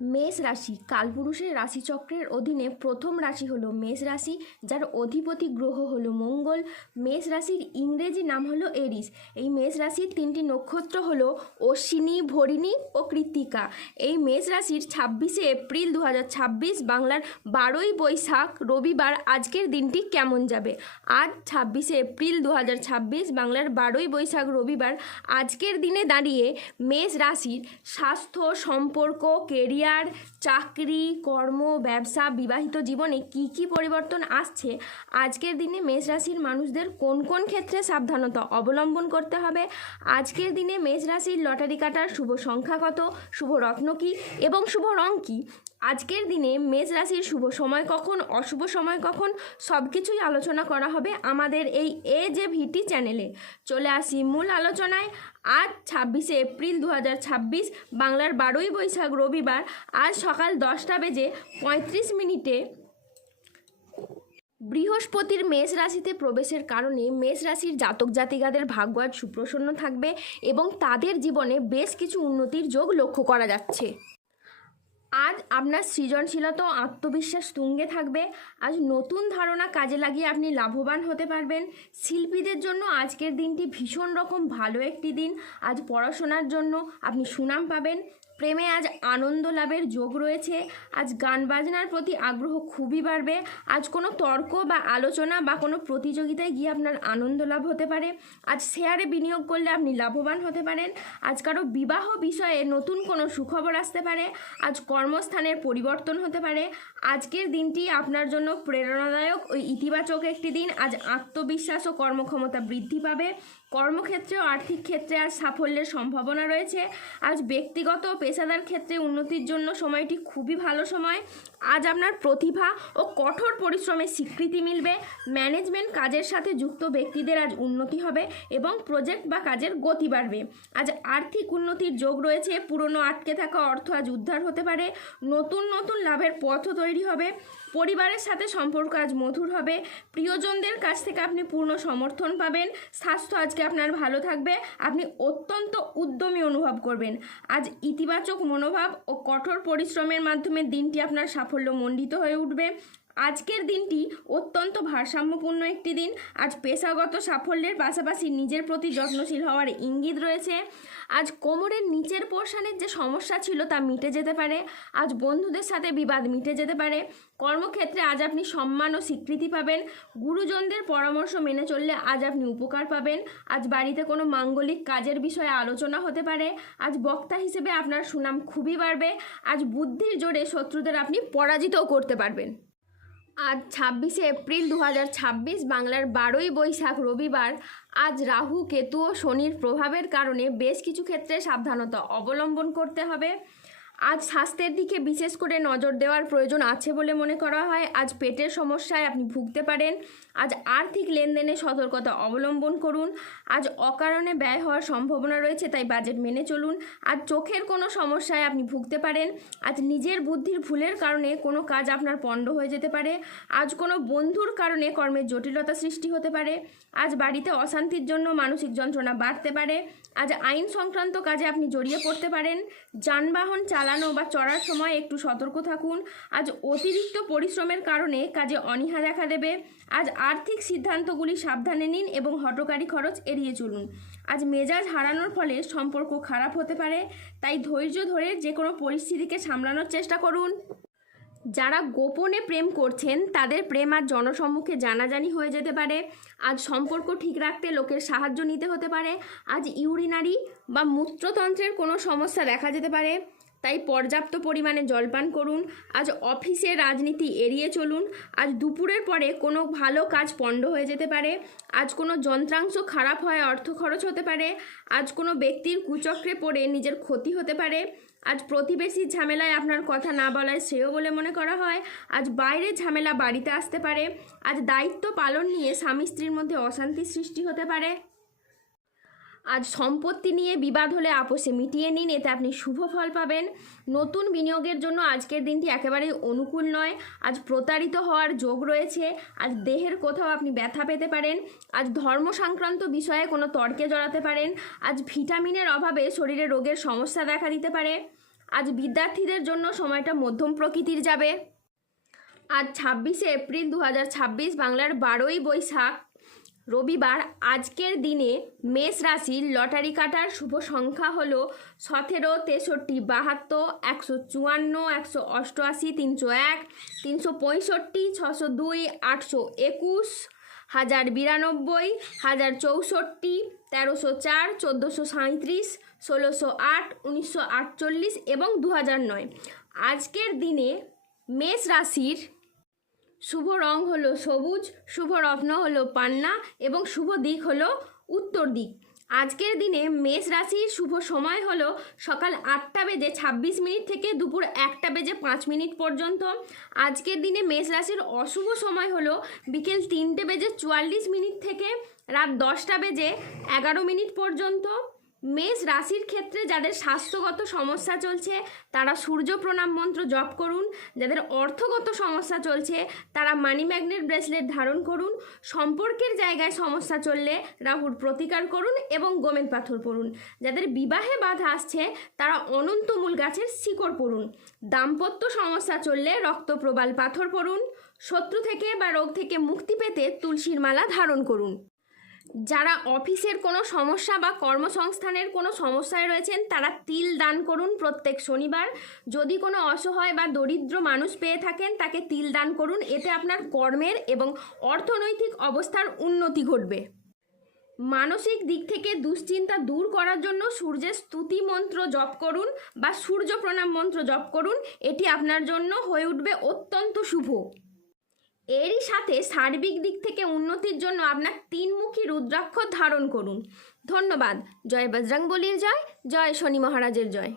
মেষ রাশি কালপুরুষের রাশিচক্রের অধীনে প্রথম রাশি হলো মেষ রাশি, যার অধিপতি গ্রহ হলো মঙ্গল। মেষ রাশির ইংরেজি নাম হলো এরিস। এই মেষ রাশির তিনটি নক্ষত্র হলো অশ্বিনী, ভরিণী ও কৃত্তিকা। এই মেষ রাশির 26শে এপ্রিল 2026 বাংলার 12ই বৈশাখ রবিবার আজকের দিনটি কেমন যাবে। আজ 26শে এপ্রিল 2026 বাংলার 12ই বৈশাখ রবিবার আজকের দিনে দাঁড়িয়ে মেষ রাশির স্বাস্থ্য, সম্পর্ক, কেরিয়ার, চাকরি, কর্ম, ব্যবসা, বিবাহিত জীবনে কি কি পরিবর্তন আসছে, আজকের দিনে মেষ রাশির মানুষদের কোন কোন ক্ষেত্রে সাবধানতা অবলম্বন করতে হবে, আজকের দিনে মেষ রাশির লটারি কাটার শুভ সংখ্যা কত, শুভ রত্ন কী এবং শুভ রং কী, আজকের দিনে মেষ রাশির শুভ সময় কখন, অশুভ সময় কখন, সব কিছুই আলোচনা করা হবে আমাদের এই AJVT চ্যানেলে। চলে আসি মূল আলোচনায়। আজ 26শে এপ্রিল 2026 বাংলার 12ই বৈশাখ রবিবার আজ সকাল 10:35 বৃহস্পতির মেষ রাশিতে প্রবেশের কারণে মেষ রাশির জাতক জাতিকাদের ভাগ্য আজ সুপ্রসন্ন থাকবে এবং তাদের জীবনে বেশ কিছু উন্নতির যোগ লক্ষ্য করা যাচ্ছে। আজ আপনার সৃজনশীলতা ও আত্মবিশ্বাস তুঙ্গে থাকবে। আজ নতুন ধারণা কাজে লাগিয়ে আপনি লাভবান হতে পারবেন। শিল্পীদের জন্য আজকের দিনটি ভীষণ রকম ভালো একটি দিন। আজ পড়াশোনার জন্য আপনি সুনাম পাবেন। প্রেমে আজ আনন্দ লাভের যোগ রয়েছে। আজ গান বাজনার প্রতি আগ্রহ খুবই বাড়বে। আজ কোনো তর্ক বা আলোচনা বা কোনো প্রতিযোগিতায় গিয়ে আপনার আনন্দ লাভ হতে পারে। আজ শেয়ারে বিনিয়োগ করলে আপনি লাভবান হতে পারেন। আজ কারো বিবাহ বিষয়ে নতুন কোনো সুখবর আসতে পারে। আজ কর্মস্থানের পরিবর্তন হতে পারে। আজকের দিনটি আপনার জন্য প্রেরণাদায়ক ও ইতিবাচক একটি দিন। আজ আত্মবিশ্বাস ও কর্মক্ষমতা বৃদ্ধি পাবে। কর্মক্ষেত্রে ও আর্থিক ক্ষেত্রে আজ সাফল্যের সম্ভাবনা রয়েছে। আজ ব্যক্তিগত ও পেশাদার ক্ষেত্রে উন্নতির জন্য সময়টি খুবই ভালো সময়। আজ আপনার প্রতিভা ও কঠোর পরিশ্রমের স্বীকৃতি মিলবে। ম্যানেজমেন্ট কাজের সাথে যুক্ত ব্যক্তিদের আজ উন্নতি হবে এবং প্রজেক্ট বা কাজের গতি বাড়বে। আজ আর্থিক উন্নতির যোগ রয়েছে। পুরনো আটকে থাকা অর্থ আজ উদ্ধার হতে পারে। নতুন নতুন লাভের পথও তৈরি হবে। পরিবারের সাথে সম্পর্ক আজ মধুর হবে। প্রিয়জনদের কাছ থেকে আপনি পূর্ণ সমর্থন পাবেন। স্বাস্থ্য আজকে আপনার ভালো থাকবে। আপনি অত্যন্ত উদ্যমী অনুভব করবেন। আজ ইতিবাচক মনোভাব ও কঠোর পরিশ্রমের মাধ্যমে দিনটি আপনার সাফল্যমণ্ডিত হয়ে উঠবে। আজকের দিনটি অত্যন্ত ভারসাম্যপূর্ণ একটি দিন। আজ পেশাগত সাফল্যের পাশাপাশি নিজের প্রতি যত্নশীল হওয়ার ইঙ্গিত রয়েছে। আজ কোমরের নিচের পোর্শনের যে সমস্যা ছিল তা মিটে যেতে পারে। আজ বন্ধুদের সাথে বিবাদ মিটে যেতে পারে। কর্মক্ষেত্রে আজ আপনি সম্মান ও স্বীকৃতি পাবেন। গুরুজনদের পরামর্শ মেনে চললে আজ আপনি উপকার পাবেন। আজ বাড়িতে কোনো মাঙ্গলিক কাজের বিষয়ে আলোচনা হতে পারে। আজ বক্তা হিসেবে আপনার সুনাম খুবই বাড়বে। আজ বুদ্ধির জোরে শত্রুদের আপনি পরাজিতও করতে পারবেন। আজ 26শে এপ্রিল 2026 বাংলার 12ই বৈশাখ রবিবার আজ রাহু, কেতু ও শনির প্রভাবের কারণে বেশ কিছু ক্ষেত্রে সাবধানতা অবলম্বন করতে হবে। আজ স্বাস্থ্যের দিকে বিশেষ করে নজর দেওয়ার প্রয়োজন আছে বলে মনে করা হয়। আজ পেটের সমস্যায় আপনি ভুগতে পারেন। আজ আর্থিক লেনদেনে সতর্কতা অবলম্বন করুন। আজ অকারণে ব্যয় হওয়ার সম্ভাবনা রয়েছে, তাই বাজেট মেনে চলুন। আজ চোখের কোনো সমস্যায় আপনি ভুগতে পারেন। আজ নিজের বুদ্ধির ভুলের কারণে কোনো কাজ আপনার পণ্ড হয়ে যেতে পারে। আজ কোনো বন্ধুর কারণে কর্মের জটিলতা সৃষ্টি হতে পারে। আজ বাড়িতে অশান্তির জন্য মানসিক যন্ত্রণা বাড়তে পারে। আজ আইন সংক্রান্ত কাজে আপনি জড়িয়ে পড়তে পারেন। যানবাহন চালানো বা চড়ার সময় একটু সতর্ক থাকুন। আজ অতিরিক্ত পরিশ্রমের কারণে কাজে অনীহা দেখা দেবে। আজ আর্থিক সিদ্ধান্তগুলি সাবধানে নিন এবং হঠকারী খরচ এড়িয়ে চলুন। আজ মেজাজ হারানোর ফলে সম্পর্ক খারাপ হতে পারে, তাই ধৈর্য ধরে যে কোনো পরিস্থিতিকে সামলানোর চেষ্টা করুন। যারা গোপনে প্রেম করছেন তাদের প্রেম আজ জনসম্মুখে জানাজানি হয়ে যেতে পারে। আজ সম্পর্ক ঠিক রাখতে লোকের সাহায্য নিতে হতে পারে। আজ ইউরিনারি বা মূত্রতন্ত্রের কোনো সমস্যা দেখা যেতে পারে, তাই পর্যাপ্ত পরিমাণে জলপান করুন। আজ অফিসে রাজনীতি এড়িয়ে চলুন। আজ দুপুরের পরে কোনো ভালো কাজ পণ্ড হয়ে যেতে পারে। আজ কোনো যন্ত্রাংশ খারাপ হয়ে অর্থ খরচ হতে পারে। আজ কোনো ব্যক্তির কুচক্রে পড়ে নিজের ক্ষতি হতে পারে। আজ প্রতিবেশীর ঝামেলায় আপনার কথা না বলায় শ্রেয় বলে মনে করা হয়। আজ বাইরের ঝামেলা বাড়িতে আসতে পারে। আজ দায়িত্ব পালন নিয়ে স্বামী স্ত্রীর মধ্যে অশান্তির সৃষ্টি হতে পারে। আজ সম্পত্তি নিয়ে বিবাদ হলে আপোষে মিটিয়ে নিন, এতে আপনি শুভ ফল পাবেন। নতুন বিনিয়োগের জন্য আজকের দিনটি একেবারেই অনুকূল নয়। আজ প্রতারিত হওয়ার যোগ রয়েছে। আজ দেহের কোথাও আপনি ব্যথা পেতে পারেন। আজ ধর্ম সংক্রান্ত বিষয়ে কোনো তর্কে জড়াতে পারেন। আজ ভিটামিনের অভাবে শরীরে রোগের সমস্যা দেখা দিতে পারে। আজ বিদ্যার্থীদের জন্য সময়টা মধ্যম প্রকৃতির যাবে। আজ 26শে এপ্রিল 2026, বাংলার 12ই বৈশাখ, রবিবার। আজকের দিনে মেষ রাশির লটারি কাটার শুভ সংখ্যা হলো 17, 63, 72, 154, 188, 301, 365, 602, 821, 1092, 1064, 1304, 1437, 1608, 1948 এবং 2009। আজকের দিনে মেষ রাশির শুভ রং হলো সবুজ, শুভ রত্ন হলো পান্না এবং শুভ দিক হলো উত্তর দিক। আজকের দিনে মেষ রাশির শুভ সময় হলো সকাল 8:26 থেকে দুপুর 1:05 পর্যন্ত। আজকের দিনে মেষ রাশির অশুভ সময় হলো বিকেল 3:44 থেকে রাত 10:11 পর্যন্ত। মেষ রাশির ক্ষেত্রে যাদের স্বাস্থ্যগত সমস্যা চলছে তারা সূর্য প্রণাম মন্ত্র জপ করুন। যাদের অর্থগত সমস্যা চলছে তারা মানি ম্যাগনেট ব্রেসলেট ধারণ করুন। সম্পর্কের জায়গায় সমস্যা চললে রাহুর প্রতিকার করুন এবং গোমেদ পাথর পড়ুন। যাদের বিবাহে বাধা আসছে তারা অনন্তমূল গাছের শিকড় পড়ুন। দাম্পত্য সমস্যা চললে রক্তপ্রবাল পাথর পড়ুন। শত্রু থেকে বা রোগ থেকে মুক্তি পেতে তুলসীর মালা ধারণ করুন। যারা অফিসের কোনো সমস্যা বা কর্মসংস্থানের কোনো সমস্যায় রয়েছেন তারা তিল দান করুন প্রত্যেক শনিবার। যদি কোনো অসহায় বা দরিদ্র মানুষ পেয়ে থাকেন তাকে তিল দান করুন। এতে আপনার কর্মের এবং অর্থনৈতিক অবস্থার উন্নতি ঘটবে। মানসিক দিক থেকে দুশ্চিন্তা দূর করার জন্য সূর্যের স্তুতি মন্ত্র জপ করুন বা সূর্য প্রণাম মন্ত্র জপ করুন। এটি আপনার জন্য হয়ে উঠবে অত্যন্ত শুভ। এরই সাথে সার্বিক দিক থেকে উন্নতির জন্য আপনার 3মুখী রুদ্রাক্ষ ধারণ করুন। ধন্যবাদ। জয় বজরংবলীর জয়, জয় শনি মহারাজের জয়।